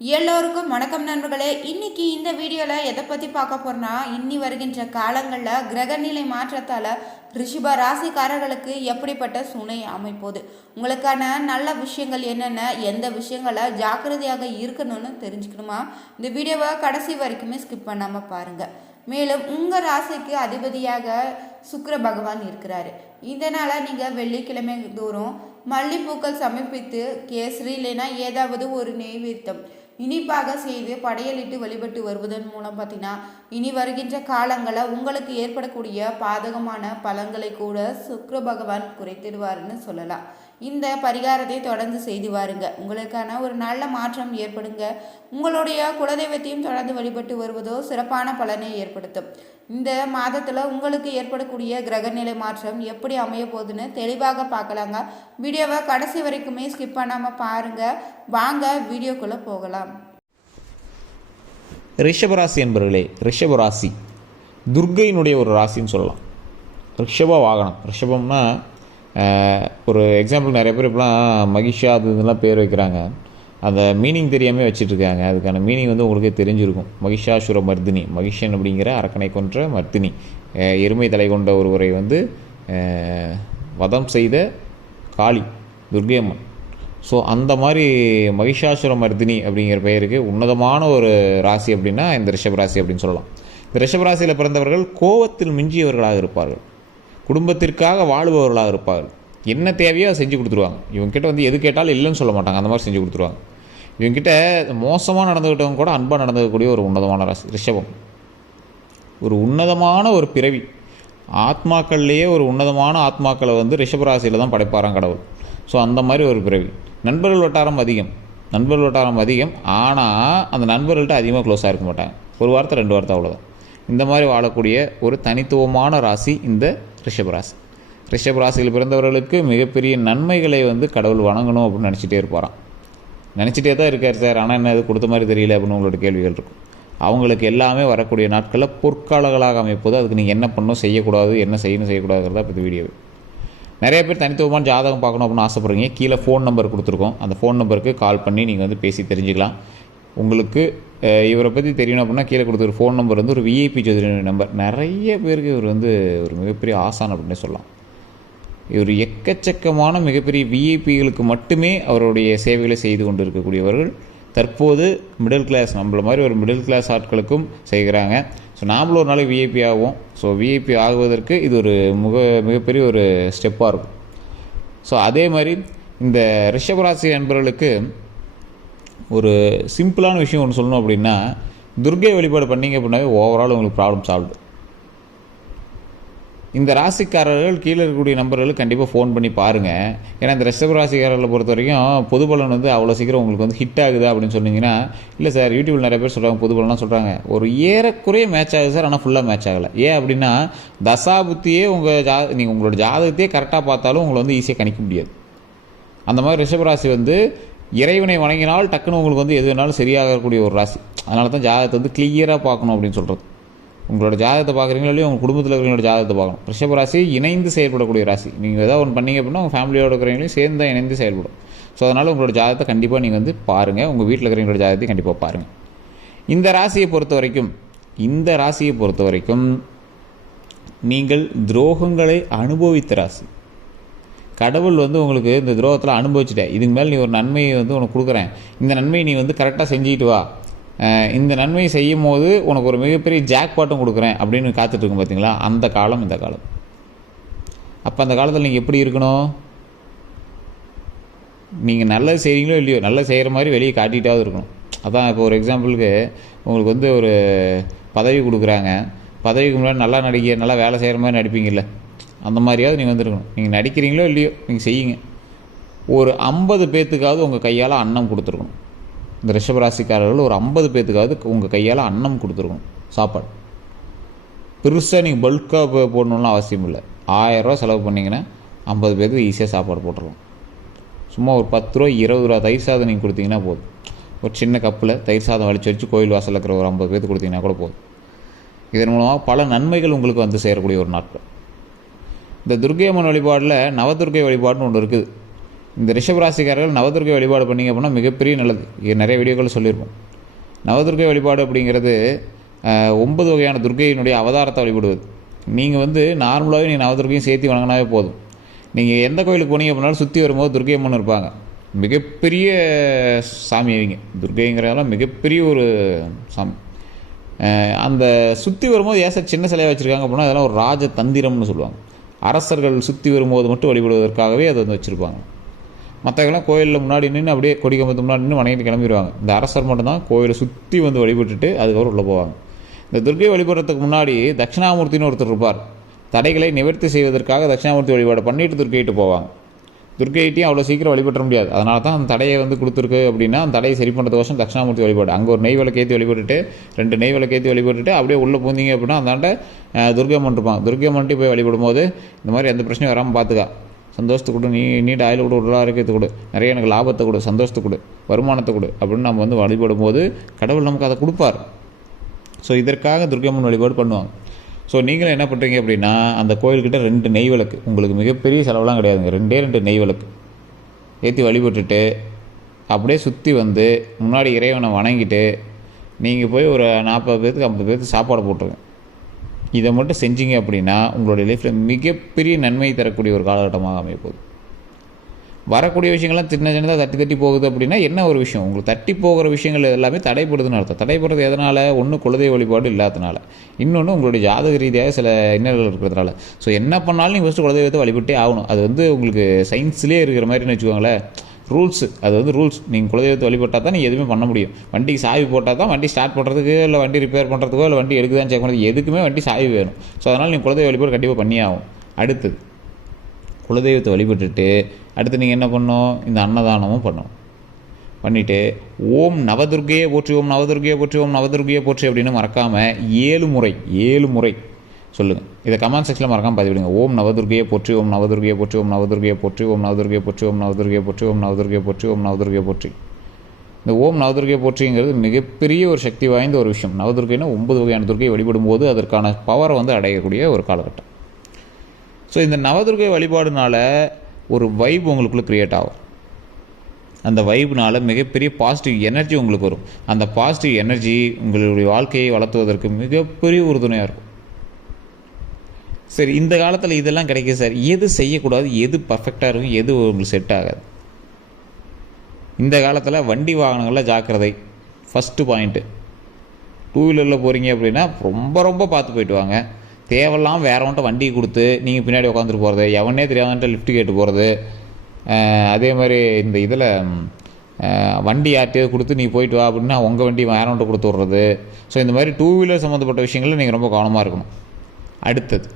எல்லோருக்கும் வணக்கம் நண்பர்களே. இன்னைக்கு இந்த வீடியோவில் எதை பற்றி பார்க்க போகிறோன்னா, இன்னி வருகின்ற காலங்களில் கிரகநிலை மாற்றத்தால் ரிஷப ராசிக்காரர்களுக்கு எப்படிப்பட்ட சூழ்நிலை அமைப்போது, உங்களுக்கான நல்ல விஷயங்கள் என்னென்ன, எந்த விஷயங்களை ஜாக்கிரதையாக இருக்கணும்னு தெரிஞ்சுக்கணுமா, இந்த வீடியோவை கடைசி வரைக்குமே ஸ்கிப் பண்ணாமல் பாருங்கள். மேலும் உங்கள் ராசிக்கு அதிபதியாக சுக்கிர பகவான் இருக்கிறாரு. இதனால் நீங்கள் வெள்ளிக்கிழமை தோறும் மல்லிப்பூக்கள் சமர்ப்பித்து கேசரி இல்லைன்னா ஏதாவது ஒரு நெய்வேத்தம் இனிப்பாக செய்து படையலிட்டு வழிபட்டு வருவதன் மூலம் பார்த்தீங்கன்னா இனி வருகின்ற காலங்களில் உங்களுக்கு ஏற்படக்கூடிய பாதகமான பலன்களை கூட சுக்கிர பகவான் குறைத்திடுவார்னு சொல்லலாம். இந்த பரிகாரத்தை தொடர்ந்து செய்து வாருங்க, உங்களுக்கான ஒரு நல்ல மாற்றம் ஏற்படுங்க. உங்களுடைய குலதெய்வத்தையும் தொடர்ந்து வழிபட்டு வருவதோ சிறப்பான பலனை ஏற்படுத்தும். இந்த மாதத்தில் உங்களுக்கு ஏற்படக்கூடிய கிரகநிலை மாற்றம் எப்படி அமைய போகுதுன்னு தெளிவாக பார்க்கலாங்க. வீடியோவை கடைசி வரைக்குமே ஸ்கிப் பண்ணாமல் பாருங்கள். வாங்க வீடியோக்குள்ளே போகலாம். ரிஷபராசி என்பவர்களே, ரிஷபராசி துர்கையினுடைய ஒரு ராசின்னு சொல்லலாம். ரிஷப வாகனம், ரிஷபம்னா ஒரு எக்ஸாம்பிள் நிறைய பேர் இப்போலாம் மகிஷா அது இதெல்லாம் பேர் வைக்கிறாங்க. அந்த மீனிங் தெரியாமல் வச்சுட்ருக்காங்க. அதுக்கான மீனிங் வந்து உங்களுக்கே தெரிஞ்சிருக்கும். மகிஷாசுர மர்தினி, மகிஷன் அப்படிங்கிற அரக்கனை கொன்ற மர்தினி, எருமை தலை கொண்ட ஒருவரை வந்து வதம் செய்த காளி துர்கை அம்மன். ஸோ அந்த மாதிரி மகிஷாசுர மர்தினி அப்படிங்கிற பெயருக்கு உன்னதமான ஒரு ராசி அப்படின்னா இந்த ரிஷபராசி அப்படின்னு சொல்லலாம். இந்த ரிஷபராசியில் பிறந்தவர்கள் கோவத்தில் மிஞ்சியவர்களாக இருப்பார்கள். குடும்பத்திற்காக வாழுபவர்களாக இருப்பார்கள். என்ன தேவையோ அதை செஞ்சு கொடுத்துருவாங்க. இவங்ககிட்ட வந்து எது கேட்டாலும் இல்லைன்னு சொல்ல மாட்டாங்க. அந்த மாதிரி செஞ்சு கொடுத்துருவாங்க. இவங்ககிட்ட மோசமாக நடந்துக்கிட்டவங்க கூட அன்பாக நடந்துக்கக்கூடிய ஒரு உன்னதமான ராசி ரிஷபம். ஒரு உன்னதமான ஒரு பிறவி, ஆத்மாக்கள்லேயே ஒரு உன்னதமான ஆத்மாக்களை வந்து ரிஷபராசியில் தான் படைப்பாராம் கடவுள். ஸோ அந்த மாதிரி ஒரு பிறவி. நண்பர்கள் வட்டாரம் அதிகம். ஆனால் அந்த நண்பர்கள்ட்ட அதிகமாக க்ளோஸாக இருக்க மாட்டாங்க. ஒரு வார்த்தை 2 வார்த்தை அவ்வளோதான். இந்த மாதிரி வாழக்கூடிய ஒரு தனித்துவமான ராசி இந்த ரிஷபராசி. ரிஷபராசியில் பிறந்தவர்களுக்கு மிகப்பெரிய நன்மைகளை வந்து கடவுள் வணங்கணும் அப்படின்னு நினச்சிட்டே தான் இருக்கார் சார். ஆனால் என்ன இது கொடுத்த மாதிரி தெரியல அப்படின்னு உங்களோட கேள்விகள் இருக்கும். அவங்களுக்கு எல்லாமே வரக்கூடிய நாட்களில் பொற்காலங்களாக அமைப்போது. அதுக்கு நீங்கள் என்ன பண்ணணும், செய்யக்கூடாது, என்ன செய்யக்கூடாதுங்கிறதா இப்போ இந்த வீடியோவை. நிறைய பேர் தனித்துவமான ஜாதகம் பார்க்கணும் அப்படின்னு ஆசைப்படுறீங்க. கீழே ஃபோன் நம்பர் கொடுத்துருக்கோம். அந்த ஃபோன் நம்பருக்கு கால் பண்ணி நீங்கள் வந்து பேசி தெரிஞ்சுக்கலாம். உங்களுக்கு இவரை பற்றி தெரியணும் அப்படின்னா கீழே கொடுத்துரு ஃபோன் நம்பர் வந்து ஒரு விஐபி ஜோதிட நம்பர். நிறைய பேருக்கு இவர் வந்து ஒரு மிகப்பெரிய ஆசான் அப்படின்னே சொல்லலாம். இவர் எக்கச்சக்கமான மிகப்பெரிய விஐபிகளுக்கு மட்டுமே அவருடைய சேவைகளை செய்து கொண்டு இருக்கக்கூடியவர்கள். தற்போது மிடில் கிளாஸ், நம்மள மாதிரி ஒரு மிடில் கிளாஸ் ஆட்களுக்கும் செய்கிறாங்க. ஸோ நாமளும் ஒரு நாளைக்கு விஐபி ஆகும். ஸோ விஐபி ஆகுவதற்கு இது ஒரு மிகப்பெரிய ஒரு ஸ்டெப்பாக இருக்கும். ஸோ அதே மாதிரி இந்த ரிஷபராசி நண்பர்களுக்கு ஒரு சிம்பிளான விஷயம் ஒன்று சொல்லணும் அப்படின்னா, துர்கை வழிபாடு பண்ணிங்க அப்படின்னாவே ஓவரால் உங்களுக்கு ப்ராப்ளம் சால்வ். இந்த ராசிக்காரர்கள் கீழே இருக்கக்கூடிய நம்பர்களுக்கு கண்டிப்பாக ஃபோன் பண்ணி பாருங்கள். ஏன்னா இந்த ரிஷபராசிக்காரர்களை பொறுத்த வரைக்கும் பொது பலன் வந்து அவ்வளோ சீக்கிரம் உங்களுக்கு வந்து ஹிட் ஆகுதா அப்படின்னு சொன்னீங்கன்னா, இல்லை சார் யூடியூப்பில் நிறைய பேர் சொல்கிறாங்க பொது பலன்லாம் சொல்கிறாங்க. ஒரு ஏறக்குறைய மேட்ச் ஆகுது சார், ஆனால் ஃபுல்லாக மேட்ச் ஆகலை. ஏன் அப்படின்னா தசாபுத்தியே நீங்கள் உங்களோட ஜாதகத்தையே கரெக்டாக பார்த்தாலும் உங்களை வந்து ஈஸியாக கணிக்க முடியாது. அந்த மாதிரி ரிஷபராசி வந்து இறைவனை வணங்கினால் டக்குன்னு உங்களுக்கு வந்து எது வேணாலும் சரியாகக்கூடிய ஒரு ராசி. அதனால தான் ஜாதகத்தை வந்து கிளியராக பார்க்கணும் அப்படின்னு சொல்கிறது. உங்களோட ஜாதகத்தை பார்க்குறீங்களோ இல்லையோ உங்கள் குடும்பத்தில் இருக்கிறவங்களோட ஜாதகத்தை பார்க்கணும். ரிஷபராசி இணைந்து செயல்படக்கூடிய ராசி. நீங்கள் ஏதாவது ஒன்று பண்ணிங்க அப்படின்னா உங்கள் ஃபேமிலியோட இருக்கிறவங்களையும் சேர்ந்து தான் இணைந்து செயல்படும். ஸோ அதனால் உங்களோட ஜாதகத்தை கண்டிப்பாக நீங்கள் வந்து பாருங்கள். உங்கள் வீட்டில் இருக்கிறவங்களோட ஜாதகத்தையும் கண்டிப்பாக பாருங்கள். இந்த ராசியை பொறுத்த வரைக்கும் நீங்கள் துரோகங்களை அனுபவித்த ராசி. கடவுள் வந்து உங்களுக்கு இந்த துரோகத்தில் அனுபவிச்சுட்டேன், இதுக்கு மேலே நீ ஒரு நன்மையை வந்து உனக்கு கொடுக்குறேன், இந்த நன்மையை நீ வந்து கரெக்டாக செஞ்சுக்கிட்டு வா, இந்த நன்மையை செய்யும் போது உனக்கு ஒரு மிகப்பெரிய ஜாக்பாட்டும் கொடுக்குறேன் அப்படின்னு காத்துட்ருக்கும் பார்த்தீங்களா, அந்த காலம் இந்த காலம். அப்போ அந்த காலத்தில் நீங்கள் எப்படி இருக்கணும், நீங்கள் நல்லது செய்கிறீங்களோ இல்லையோ நல்லது செய்கிற மாதிரி வெளியே காட்டிகிட்டாவது இருக்கணும். அதான் இப்போ ஒரு எக்ஸாம்பிளுக்கு உங்களுக்கு வந்து ஒரு பதவி கொடுக்குறாங்க. பதவிக்கு முன்னாடி நல்லா வேலை செய்கிற மாதிரி நடிப்பீங்கள்ல, அந்த மாதிரியாவது நீங்கள் வந்துருக்கணும். நீங்கள் நடிக்கிறீங்களோ இல்லையோ நீங்கள் செய்யுங்க. ஒரு 50 பேர்த்துக்காவது உங்கள் கையால் அன்னம் கொடுத்துருக்கணும். இந்த ரிஷபராசிக்காரர்கள் ஒரு 50 பேர்த்துக்காவது உங்கள் கையால் அன்னம் கொடுத்துருக்கணும், சாப்பாடு. பெருசாக நீங்கள் பல்காக போடணும்லாம் அவசியம் இல்லை. 1000 ரூபா செலவு பண்ணிங்கன்னா 50 பேருக்கு ஈஸியாக சாப்பாடு போட்டுருக்கணும். சும்மா ஒரு 10 ரூபா 20 ரூபா தயிர் சாதம் நீங்கள் கொடுத்தீங்கன்னா போதும். ஒரு சின்ன கப்பில் தயிர் சாதம் வச்சு கோயில் வாசலில் இருக்கிற ஒரு 50 பேருக்கு கொடுத்தீங்கன்னா கூட போதும். இதன் மூலமாக பல நன்மைகள் உங்களுக்கு வந்து சேரக்கூடிய ஒரு நாட்கள். இந்த துர்கை அம்மன் வழிபாடில் நவதுர்கை வழிபாடுன்னு ஒன்று இருக்குது. இந்த ரிஷபராசிக்காரர்கள் நவதுர்க்கை வழிபாடு பண்ணிங்க அப்படின்னா மிகப்பெரிய நல்லது. இது நிறைய வீடியோக்கள் சொல்லியிருப்போம். நவதுர்க்கை வழிபாடு அப்படிங்கிறது 9 வகையான துர்க்கையினுடைய அவதாரத்தை வழிபடுவது. நீங்கள் நார்மலாகவே நீங்கள் நவதுர்க்கையும் சேர்த்து வணங்கினாவே போதும். நீங்கள் எந்த கோயிலுக்கு போனீங்க அப்படின்னாலும் சுற்றி வரும்போது துர்க்கை அம்மன் இருப்பாங்க. மிகப்பெரிய சாமி அவங்க. துர்க்கைங்கிறதெல்லாம் மிகப்பெரிய ஒரு சாமி. அந்த சுற்றி வரும்போது ஏன் சார் சின்ன சிலையாக வச்சுருக்காங்க அப்படின்னா அதெல்லாம் ஒரு ராஜ தந்திரம்னு சொல்லுவாங்க. அரசர்கள் சுற்றி வரும்போது மட்டும் வழிபடுவதற்காகவே அதை வச்சுருப்பாங்க. மற்றவங்களாம் கோயிலில் முன்னாடி நின்று அப்படியே கொடிக்கம்பத்து முன்னாடி நின்று வணங்கிட்டு கிளம்பிடுவாங்க. இந்த அரசர் மட்டும்தான் கோயிலை சுற்றி வழிபட்டுட்டு அதுக்கப்புறம் உள்ளே போவாங்க. இந்த துர்க்கை வழிபடுறதுக்கு முன்னாடி தட்சிணாமூர்த்தின்னு ஒருத்தர் இருப்பார். தடைகளை நிவர்த்தி செய்வதற்காக தட்சிணாமூர்த்தி வழிபாடு பண்ணிட்டு துர்க்கையிட்டு போவாங்க. துர்க்கையிட்டையும் அவ்வளோ சீக்கிரம் வழிபட்ட முடியாது. அதனால தான் அந்த தடையை கொடுத்துருக்கு அப்படின்னா அந்த தடையை சரி பண்ணுறதுக்கோசம் தட்சிணாமூர்த்தி வழிபாடு. அங்கே ஒரு நெய் விளக்கேற்றி வழிபட்டுட்டு 2 நெய் விளக்கேற்றி வழிபட்டுட்டு அப்படியே உள்ளே பூந்தீங்க அப்படின்னா அந்தாண்ட துர்க்கை அம்மன் இருப்பாங்க. துர்க்கை அம்மன்ட்டு போய் வழிபடும் போது இந்த மாதிரி எந்த பிரச்சனையும் வராமல் பார்த்துக்கா. சந்தோஷத்தை கொடு, நீண்ட ஆயுள் கொடு, உடலாக இருக்கிறது கொடு, நிறைய எனக்கு லாபத்தை கொடு, சந்தோஷத்தை கொடு, வருமானத்தை கொடு அப்படின்னு நம்ம வழிபடும் போது கடவுள் நமக்கு அதை கொடுப்பார். ஸோ இதற்காக துர்க்கை அம்மன் வழிபாடு பண்ணுவாங்க. ஸோ நீங்களும் என்ன பண்ணுறீங்க அப்படின்னா அந்த கோயில்கிட்ட 2 நெய் விளக்கு, உங்களுக்கு மிகப்பெரிய செலவெலாம் கிடையாதுங்க, 2 நெய் விளக்கு ஏற்றி வழிபட்டுட்டு அப்படியே சுற்றி முன்னாடி இறைவனை வணங்கிட்டு நீங்கள் போய் ஒரு 40 பேருக்கு 50 பேருக்கு சாப்பாடு போட்டுருங்க. இதை மட்டும் செஞ்சீங்க அப்படின்னா உங்களுடைய லைஃப்பில் மிகப்பெரிய நன்மை தரக்கூடிய ஒரு காலகட்டமாக அமையப்போகுது. வரக்கூடிய விஷயங்கள்லாம் சின்னதாக தட்டி போகுது அப்படின்னா என்ன ஒரு விஷயம், உங்களுக்கு தட்டி போகிற விஷயங்கள் எல்லாமே தடைப்படுதுன்னு அர்த்தம். தடைப்படுறது எதனால்? ஒன்று குலதெய்வ வழிபாடு இல்லாதனால, இன்னொன்று உங்களுடைய ஜாதக ரீதியாக சில இன்னல்கள் இருக்கிறதுனால. ஸோ என்ன பண்ணாலும் நீங்கள் ஃபஸ்ட்டு குலதெய்வத்தை வழிபட்டே ஆகணும். அது உங்களுக்கு சயின்ஸ்லேயே இருக்கிற மாதிரின்னு வச்சுக்கோங்களேன். ரூல்ஸ், அது ரூல்ஸ். நீங்கள் குலதெய்வத்தை வழிபட்டால் தான் நீங்கள் எதுவுமே பண்ண முடியும். வண்டிக்கு சாவி போட்டால் தான் வண்டி ஸ்டார்ட் பண்ணுறதுக்கு, இல்லை வண்டி ரிப்பேர் பண்ணுறதுக்கோ, இல்லை வண்டி எடுக்குதான் செக் பண்ணுறது, எதுக்குமே வண்டி சாவி வேணும். ஸோ அதனால் நீங்கள் குலதெய்வ வழிபாடு கண்டிப்பாக பண்ணியே ஆகும். அடுத்தது குலதெய்வத்தை வழிபட்டுட்டு அடுத்து நீங்கள் என்ன பண்ணணும், இந்த அன்னதானமும் பண்ணணும். பண்ணிவிட்டு ஓம் நவதுர்க்கையே போற்றி, ஓம் நவதுர்க்கையே போற்றி, ஓம் நவதுர்க்கையே போற்றி அப்படின்னு மறக்காமல் 7 முறை சொல்லுங்கள். இதை கமெண்ட் செக்ஷனில் மறக்காமல் பதிவிடுங்க. ஓம் நவதுர்க்கையே போற்றி, ஓம் நவதுர்க்கையே போற்றி, ஓம் நவதுர்க்கையே போற்றி, ஓம் நவதுர்க்கையே போற்றி, ஓம் நவதுர்க்கையே போற்றி, ஓம் நவதுர்க்கையே போற்றி, ஓம் நவதுர்க்கையே போற்றி. இந்த ஓம் நவதுர்க்கையே போற்றிங்கிறது மிகப்பெரிய ஒரு சக்தி வாய்ந்த ஒரு விஷயம். நவதுர்க்கைன்னா 9 வகையான துர்க்கையை வழிபடும் போது அதற்கான பவரை அடையக்கூடிய ஒரு காலகட்டம். ஸோ இந்த நவதுர்க்கை வழிபாடுனால ஒரு வைப் உங்களுக்குள்ளே க்ரியேட் ஆகும். அந்த வைப்னால் மிகப்பெரிய பாசிட்டிவ் எனர்ஜி உங்களுக்கு வரும். அந்த பாசிட்டிவ் எனர்ஜி உங்களுடைய வாழ்க்கையை வளர்த்துவதற்கு மிகப்பெரிய உறுதுணையாக இருக்கும். சரி, இந்த காலத்தில் இதெல்லாம் கிடைக்கிது சார், எது செய்யக்கூடாது, எது பர்ஃபெக்டாக இருக்கும், எது உங்களுக்கு செட் ஆகாது? இந்த காலத்தில் வண்டி வாகனங்களில் ஜாக்கிரதை ஃபஸ்ட்டு பாயிண்ட்டு. 2 வீலரில் போகிறீங்க அப்படின்னா ரொம்ப பார்த்து போயிட்டு வாங்க. தேவையில்லாமல் வேறவன்ட்ட வண்டி கொடுத்து நீங்கள் பின்னாடி உட்காந்துட்டு போகிறது, எவனே தெரியாதவன்ட்ட லிஃப்ட் கேட்டு போகிறது, அதே மாதிரி இந்த இதில் வண்டி யார்ட்டையாவது கொடுத்து நீ போயிட்டு வா அப்படின்னா உங்கள் வண்டி வேறவன்ட்ட கொடுத்து விட்றது. ஸோ இந்த மாதிரி 2 வீலர் சம்மந்தப்பட்ட விஷயங்களில் நீங்கள் ரொம்ப கவனமாக இருக்கணும். அடுத்தது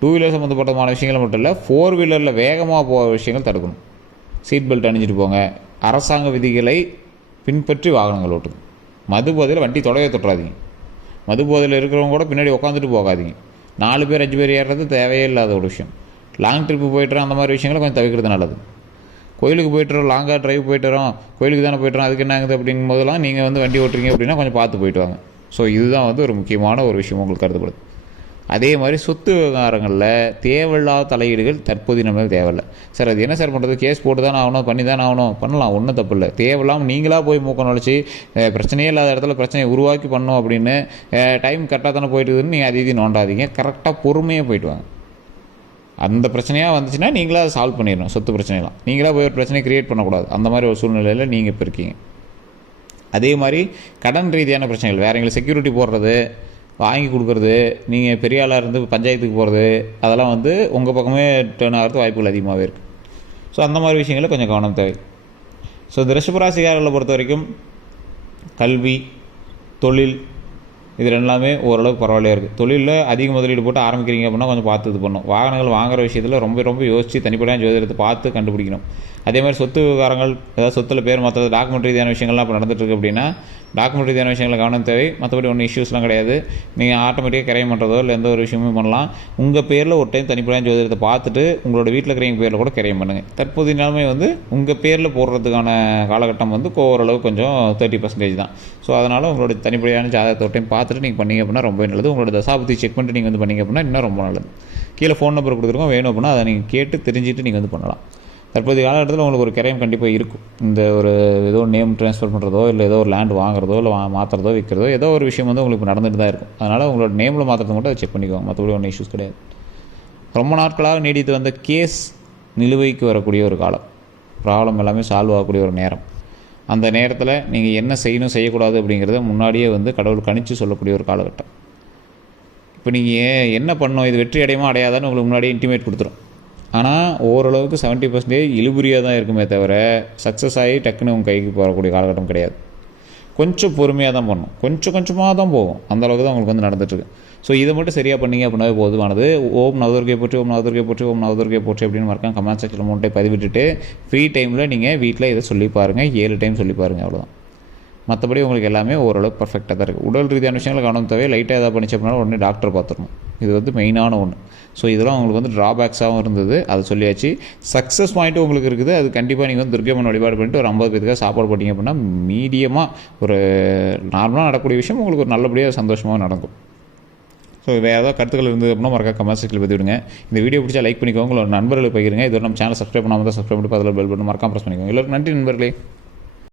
2 வீலர் சம்மந்தப்பட்டமான விஷயங்கள் மட்டும் இல்லை, 4 வீலரில் வேகமாக போகிற விஷயங்கள் தடுக்கணும். சீட் பெல்ட் அணிஞ்சிட்டு போங்க. அரசாங்க விதிகளை பின்பற்றி வாகனங்கள் ஓட்டுங்க. மது போதையில் வண்டி தொடாதீங்க. மது போதையில் இருக்கிறவங்க கூட பின்னாடி உட்காந்துட்டு போகாதீங்க. 4 பேர் 5 பேர் ஏறுறது தேவையே இல்லாத ஒரு விஷயம். லாங் ட்ரிப்பு போய்ட்டுறோம், அந்த மாதிரி விஷயங்களை கொஞ்சம் தவிர்க்கிறது நல்லது. கோயிலுக்கு போய்ட்டுறோம், லாங்காக ட்ரைவ் போய்ட்டுறோம், கோயிலுக்கு தானே போய்ட்டுறோம், அதுக்கு என்ன ஆகுது அப்படிங்கும் போதெல்லாம் நீங்கள் வண்டி ஓட்டுறீங்க அப்படின்னா கொஞ்சம் பார்த்து போயிட்டு வாங்க. ஸோ இதுதான் ஒரு முக்கியமான ஒரு விஷயம் உங்களுக்கு கருதப்படுது. அதே மாதிரி சொத்து விவகாரங்களில் தேவையில்லாத தலையீடுகள் தற்போது நம்மளுக்கு தேவையில்லை. சார் அது என்ன சார் பண்ணுறது, கேஸ் போட்டு தானே ஆகணும், பண்ணி தானே ஆகணும், பண்ணலாம், ஒன்றும் தப்பு இல்லை. தேவையில்லாமல் நீங்களாக போய் மூக்க நுழைச்சி பிரச்சனையே இல்லாத இடத்துல பிரச்சனையை உருவாக்கி பண்ணோம் அப்படின்னு டைம் கரெக்டாக தானே போயிட்டுதுன்னு நீங்கள் அது இது நோண்டாதீங்க. கரெக்டாக பொறுமையாக போயிட்டு வாங்க. அந்த பிரச்சனையாக வந்துச்சுன்னா நீங்களாக அதை சால்வ் பண்ணிடணும். சொத்து பிரச்சனைலாம் நீங்களாக போய் ஒரு பிரச்சனையை க்ரியேட் பண்ணக்கூடாது. அந்த மாதிரி ஒரு சூழ்நிலையில் நீங்கள் இப்போ இருக்கீங்க. அதே மாதிரி கடன் ரீதியான பிரச்சனைகள், வேறு எங்களுக்கு செக்யூரிட்டி போடுறது, வாங்கி கொடுக்குறது, நீங்கள் பெரிய ஆளாக இருந்து பஞ்சாயத்துக்கு போகிறது, அதெல்லாம் உங்கள் பக்கமே டேர்ன் ஆகிறது வாய்ப்புகள் அதிகமாகவே இருக்குது. ஸோ அந்த மாதிரி விஷயங்களில் கொஞ்சம் கவனம் தேவை. ஸோ இந்த ரிஷபராசிக்காரர்களை பொறுத்த வரைக்கும் கல்வி, தொழில், இது ரெண்டாமே ஓரளவுக்கு பரவாயில்லையாக இருக்குது. தொழிலில் அதிக முதலீடு போட்டு ஆரம்பிக்கிறீங்க அப்படின்னா கொஞ்சம் பார்த்து இது பண்ணணும். வாகனங்கள் வாங்குகிற விஷயத்தில் ரொம்ப யோசித்து தனிப்படையான ஜோதிடத்தை பார்த்து கண்டுபிடிக்கணும். அதே மாதிரி சொத்து விவகாரங்கள், ஏதாவது சொத்தில் பேர் மாற்றுறது, டாக்குமெண்ட் ரீதியான விஷயங்கள்லாம் இப்போ நடந்துட்டுருக்கு அப்படின்னா டாக்குமெண்ட் ரீதியான விஷயங்களை கவனம் தேவை. மற்றபடி ஒன்றும் இஷ்யூஸ்லாம் கிடையாது. நீங்கள் ஆட்டோமேட்டிக்காக கிரையம் பண்ணுறதோ இல்லை எந்த ஒரு விஷயமும் பண்ணலாம். உங்கள் பேரில் ஒரு டைம் தனிப்படையான ஜோதிடத்தை பார்த்துட்டு உங்களோட வீட்டில் இருக்கிறவங்க பேரில் கூட கிரையம் பண்ணுங்கள். தற்போதைய நிலைமை உங்கள் பேரில் போடுறதுக்கான காலகட்டம் ஓரளவு கொஞ்சம் 30% தான். ஸோ அதனால் உங்களோட தனிப்படையான ஜாதகத்தை ஒரு டைம் பார்த்துட்டு நீங்கள் பண்ணிங்க அப்படின்னா ரொம்ப நல்லது. உங்களோட தசாபுத்தி செக் பண்ணிட்டு நீங்கள் பண்ணிங்க அப்படின்னா இன்னும் ரொம்ப நல்லது. கீழே ஃபோன் நம்பர் கொடுத்துருக்கோம், வேணும் அப்படின்னா அதை நீங்கள் கேட்டு தெரிஞ்சுட்டு நீங்கள் பண்ணலாம். தற்போதைய காலகட்டத்தில் உங்களுக்கு ஒரு கிரயம் கண்டிப்பாக இருக்கும். இந்த ஒரு ஏதோ நேம் ட்ரான்ஸ்ஃபர் பண்ணுறதோ இல்லை ஏதோ ஒரு லேண்ட் வாங்குறதோ இல்லை மாற்றுறதோ விற்கிறதோ ஏதோ ஒரு விஷயம் வந்து உங்களுக்கு நடந்துட்டு தான் இருக்கும். அதனால் உங்களோட நேமில் மாற்றுறது மட்டும் அதை செக் பண்ணிக்கோங்க. மற்றபடி ஒன்றும் இஷ்யூஸ் கிடையாது. ரொம்ப நாட்களாக நீடித்து வந்த கேஸ் நிலுவைக்கு வரக்கூடிய ஒரு காலம், ப்ராப்ளம் எல்லாமே சால்வ் ஆகக்கூடிய ஒரு நேரம். அந்த நேரத்தில் நீங்கள் என்ன செய்யணும் செய்யக்கூடாது அப்படிங்கிறத முன்னாடியே வந்து கடவுள் கணிச்சு சொல்லக்கூடிய ஒரு காலகட்டம். இப்போ நீங்கள் என்ன பண்ணணும், இது வெற்றி அடையுமா அடையாதான்னு உங்களுக்கு முன்னாடியே இன்டிமேட் கொடுத்துரும். ஆனால் ஓரளவுக்கு 70% இழுபறியாக தான் இருக்குமே தவிர சக்ஸஸ் ஆகி டக்குன்னு உங்கள் கைக்கு போகக்கூடிய காலகட்டம் கிடையாது. கொஞ்சம் பொறுமையாக தான் பண்ணணும், கொஞ்சம் கொஞ்சமாக தான் போகும். அந்தளவுக்கு தான் உங்களுக்கு வந்து நடந்துட்டுருக்கு. ஸோ இதை மட்டும் சரியாக பண்ணிங்க அப்படின்னாவே போதுமானது. ஓம் நவதுர்கை போற்றி, ஓம் நவதுர்கை போற்றி, ஓம் நவதுர்கை போற்றி அப்படின்னு மறக்காம கமெண்ட் செக்ஷனில் 3 டைம் பதிவிட்டுட்டு ஃப்ரீ டைமில் நீங்கள் வீட்டில் இதை சொல்லி பாருங்கள். 7 டைம் சொல்லி பாருங்கள், அவ்வளோதான். மற்றபடி உங்களுக்கு எல்லாமே ஓரளவுக்கு பர்ஃபெக்டாக தான் இருக்குது. உடல் ரீதியான விஷயங்களை கவனம் தேவை. லைட்டாக எதாவது பண்ணிச்சு அப்படின்னா உடனே டாக்டர் பார்த்துடணும். இது வந்து மெயினான ஒன்று. ஸோ இதெல்லாம் உங்களுக்கு வந்து ட்ராபேக்ஸாகவும் இருந்தது, அது சொல்லியாச்சு. சக்ஸஸ் பாயிண்ட்டும் உங்களுக்கு இருக்குது. அது கண்டிப்பாக நீங்கள் வந்து துர்க்கையம்மன் வழிபாடு பண்ணிட்டு ஒரு 50 பேருக்காக சாப்பாடு போட்டிங்க அப்படின்னா மீடியமாக ஒரு நார்மலாக நடக்கக்கூடிய விஷயம் உங்களுக்கு ஒரு நல்லபடியாக சந்தோஷமாக நடக்கும். ஸோ வேறு ஏதாவது கருத்துக்கள் இருந்தது அப்படின்னா மறக்காம கமெண்ட் செக்ஷனில் பதிவிடுங்க. இந்த வீடியோ பிடிச்சா லைக் பண்ணிக்கோங்க, உங்களோட நண்பர்களுக்கு பகிருங்க. இது நம்ம சேனல் சப்ஸ்கிரைப் பண்ணாமல் தான் சப்ஸ்கிரைப் பண்ணி அதில் பெல் பட்டன் மறக்காம ப்ரெஸ் பண்ணிக்கோங்க. எல்லோருக்கும் நன்றி நண்பர்களே.